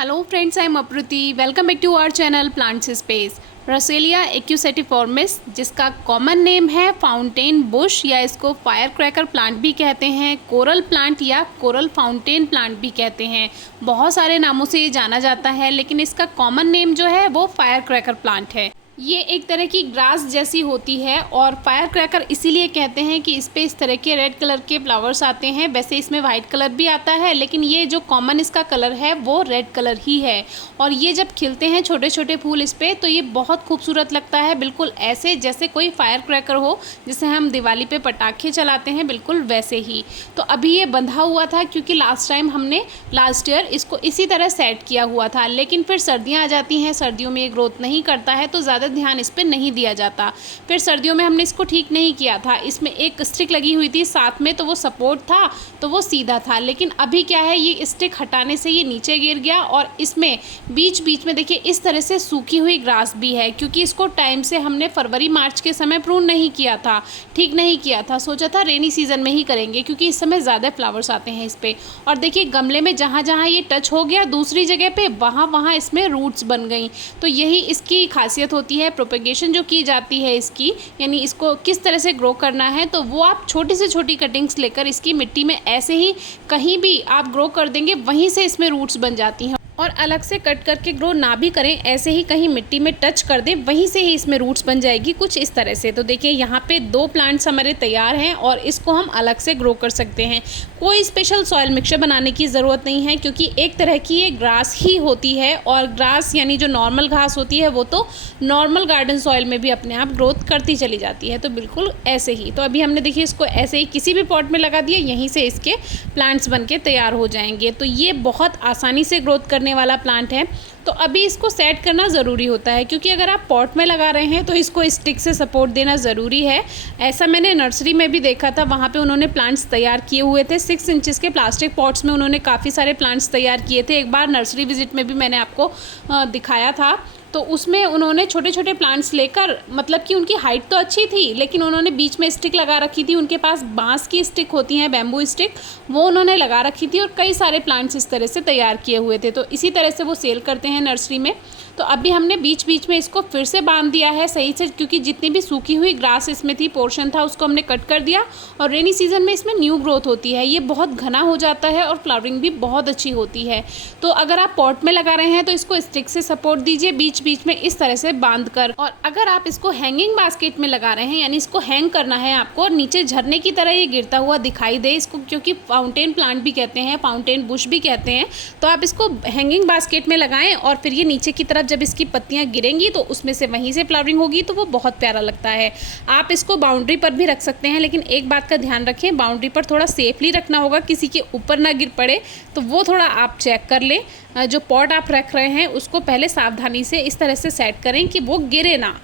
Hello friends, I am Apruti. Welcome back to our channel plants space. Russelia equisetiformis, जिसका common name है fountain bush या इसको fire cracker plant भी कहते हैं, कोरल प्लांट या कोरल फाउंटेन प्लांट भी कहते हैं। बहुत सारे नामों से ये जाना जाता है, लेकिन इसका कॉमन नेम जो है वो फायर क्रैकर प्लांट है। ये एक तरह की ग्रास जैसी होती है और फायर क्रैकर इसीलिए कहते हैं कि इस पे इस तरह के रेड कलर के फ्लावर्स आते हैं। वैसे इसमें वाइट कलर भी आता है, लेकिन ये जो कॉमन इसका कलर है वो रेड कलर ही है। और ये जब खिलते हैं छोटे छोटे फूल इस पे, तो ये बहुत खूबसूरत लगता है, बिल्कुल ऐसे जैसे कोई फायर क्रैकर हो, जिसे हम दिवाली पे पटाखे चलाते हैं, बिल्कुल वैसे ही। तो अभी ये बंधा हुआ था क्योंकि लास्ट ईयर इसको इसी तरह सेट किया हुआ था, लेकिन फिर सर्दियाँ आ जाती हैं, सर्दियों में ये ग्रोथ नहीं करता है, तो ज़्यादा ध्यान इस पे नहीं दिया जाता। फिर सर्दियों में हमने इसको ठीक नहीं किया था। इसमें एक स्टिक लगी हुई थी साथ में, तो वो सपोर्ट था, तो वो सीधा था। लेकिन अभी क्या है, ये स्टिक हटाने से ये नीचे गिर गया और इसमें बीच बीच में देखिए इस तरह से सूखी हुई ग्रास भी है, क्योंकि इसको टाइम से हमने फरवरी मार्च के समय प्रून नहीं किया था, ठीक नहीं किया था। सोचा था रेनी सीजन में ही करेंगे क्योंकि इस समय ज़्यादा फ्लावर्स आते हैं इस पर। और देखिए गमले में जहाँ जहाँ ये टच हो गया दूसरी जगह पे, वहाँ वहाँ इसमें रूट्स बन गई। तो यही इसकी खासियत होती है। प्रोपेगेशन जो की जाती है इसकी, यानी इसको किस तरह से ग्रो करना है, तो वो आप छोटी से छोटी कटिंग्स लेकर इसकी मिट्टी में ऐसे ही कहीं भी आप ग्रो कर देंगे, वहीं से इसमें रूट्स बन जाती हैं। और अलग से कट करके ग्रो ना भी करें, ऐसे ही कहीं मिट्टी में टच कर दें, वहीं से ही इसमें रूट्स बन जाएगी कुछ इस तरह से। तो देखिए यहाँ पे 2 प्लांट्स हमारे तैयार हैं और इसको हम अलग से ग्रो कर सकते हैं। कोई स्पेशल सॉइल मिक्सचर बनाने की ज़रूरत नहीं है, क्योंकि एक तरह की ये ग्रास ही होती है। और ग्रास यानी जो नॉर्मल घास होती है वो तो नॉर्मल गार्डन सॉइल में भी अपने आप ग्रोथ करती चली जाती है, तो बिल्कुल ऐसे ही। तो अभी हमने देखिए इसको ऐसे ही किसी भी पॉट में लगा दिया, यहीं से इसके प्लांट्स बन के तैयार हो जाएंगे। तो ये बहुत आसानी से ग्रोथ करने वाला प्लांट है। तो अभी इसको सेट करना ज़रूरी होता है, क्योंकि अगर आप पॉट में लगा रहे हैं तो इसको स्टिक से सपोर्ट देना ज़रूरी है। ऐसा मैंने नर्सरी में भी देखा था, वहाँ पे उन्होंने प्लांट्स तैयार किए हुए थे। 6 इंचेस के प्लास्टिक पॉट्स में उन्होंने काफ़ी सारे प्लांट्स तैयार किए थे। एक बार नर्सरी विजिट में भी मैंने आपको दिखाया था। तो उसमें उन्होंने छोटे छोटे प्लांट्स लेकर, मतलब कि उनकी हाइट तो अच्छी थी, लेकिन उन्होंने बीच में स्टिक लगा रखी थी। उनके पास बांस की स्टिक होती हैं, बैम्बू स्टिक, वो उन्होंने लगा रखी थी और कई सारे प्लांट्स इस तरह से तैयार किए हुए थे। तो इसी तरह से वो सेल करते हैं नर्सरी में। तो अभी हमने बीच बीच में इसको फिर से बांध दिया है सही से, क्योंकि जितनी भी सूखी हुई ग्रास इसमें थी, पोर्शन था, उसको हमने कट कर दिया। और रेनी सीजन में इसमें न्यू ग्रोथ होती है, ये बहुत घना हो जाता है और फ्लावरिंग भी बहुत अच्छी होती है। तो अगर आप पॉट में लगा रहे हैं तो इसको स्टिक से सपोर्ट दीजिए बीच बीच में इस तरह से बांध कर। और अगर आप इसको हैंगिंग बास्केट में लगा रहे हैं, यानी इसको हैंग करना है आपको, और नीचे झरने की तरह ये गिरता हुआ दिखाई दे इसको, क्योंकि फाउंटेन प्लांट भी कहते हैं, फाउंटेन बुश भी कहते हैं, तो आप इसको हैंगिंग बास्केट में लगाएं और फिर ये नीचे की तरफ जब इसकी पत्तियां गिरेंगी तो उसमें से वहीं से फ्लावरिंग होगी, तो वो बहुत प्यारा लगता है। आप इसको बाउंड्री पर भी रख सकते हैं, लेकिन एक बात का ध्यान रखें, बाउंड्री पर थोड़ा सेफली रखना होगा, किसी के ऊपर ना गिर पड़े, तो वो थोड़ा आप चेक कर लें। जो पॉट आप रख रहे हैं उसको पहले सावधानी से इस तरह से सेट करें कि वो गिरे ना।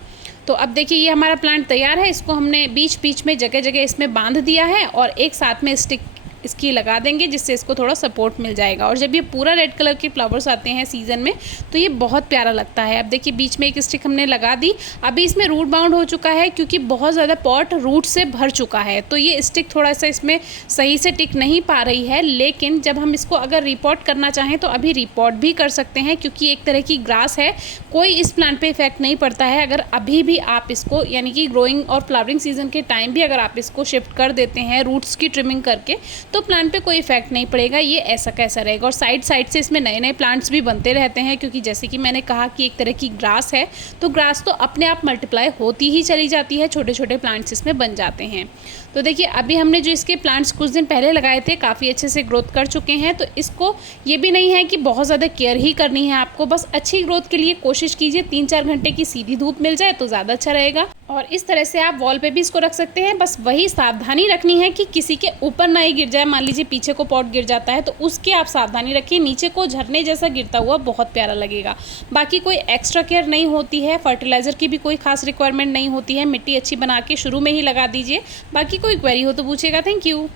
तो अब देखिए ये हमारा प्लांट तैयार है। इसको हमने बीच बीच में जगह जगह इसमें बांध दिया है और एक साथ में स्टिक इसकी लगा देंगे, जिससे इसको थोड़ा सपोर्ट मिल जाएगा। और जब ये पूरा रेड कलर के फ्लावर्स आते हैं सीजन में, तो ये बहुत प्यारा लगता है। अब देखिए बीच में एक स्टिक हमने लगा दी। अभी इसमें रूट बाउंड हो चुका है, क्योंकि बहुत ज़्यादा पॉट रूट से भर चुका है, तो ये स्टिक थोड़ा सा इसमें सही से टिक नहीं पा रही है। लेकिन जब हम इसको अगर रिपोर्ट करना चाहें तो अभी रिपोर्ट भी कर सकते हैं, क्योंकि एक तरह की ग्रास है, कोई इस प्लांट पे इफेक्ट नहीं पड़ता है। अगर अभी भी आप इसको, यानी कि ग्रोइंग और फ्लावरिंग सीजन के टाइम भी अगर आप इसको शिफ्ट कर देते हैं रूट्स की ट्रिमिंग करके, तो प्लांट पे कोई इफेक्ट नहीं पड़ेगा, ये ऐसा कैसा रहेगा। और साइड साइड से इसमें नए नए प्लांट्स भी बनते रहते हैं, क्योंकि जैसे कि मैंने कहा कि एक तरह की ग्रास है, तो ग्रास तो अपने आप मल्टीप्लाई होती ही चली जाती है, छोटे छोटे प्लांट्स इसमें बन जाते हैं। तो देखिए अभी हमने जो इसके प्लांट्स कुछ दिन पहले लगाए थे, काफ़ी अच्छे से ग्रोथ कर चुके हैं। तो इसको ये भी नहीं है कि बहुत ज़्यादा केयर ही करनी है आपको, बस अच्छी ग्रोथ के लिए कोशिश कीजिए 3-4 घंटे की सीधी धूप मिल जाए तो ज़्यादा अच्छा रहेगा। और इस तरह से आप वॉल पे भी इसको रख सकते हैं, बस वही सावधानी रखनी है कि किसी के ऊपर ना ही गिर जाए। मान लीजिए पीछे को पॉट गिर जाता है तो उसके आप सावधानी रखिए, नीचे को झरने जैसा गिरता हुआ बहुत प्यारा लगेगा। बाकी कोई एक्स्ट्रा केयर नहीं होती है, फर्टिलाइज़र की भी कोई खास रिक्वायरमेंट नहीं होती है। मिट्टी अच्छी बना के शुरू में ही लगा दीजिए। बाकी कोई क्वेरी हो तो पूछेगा। Thank you.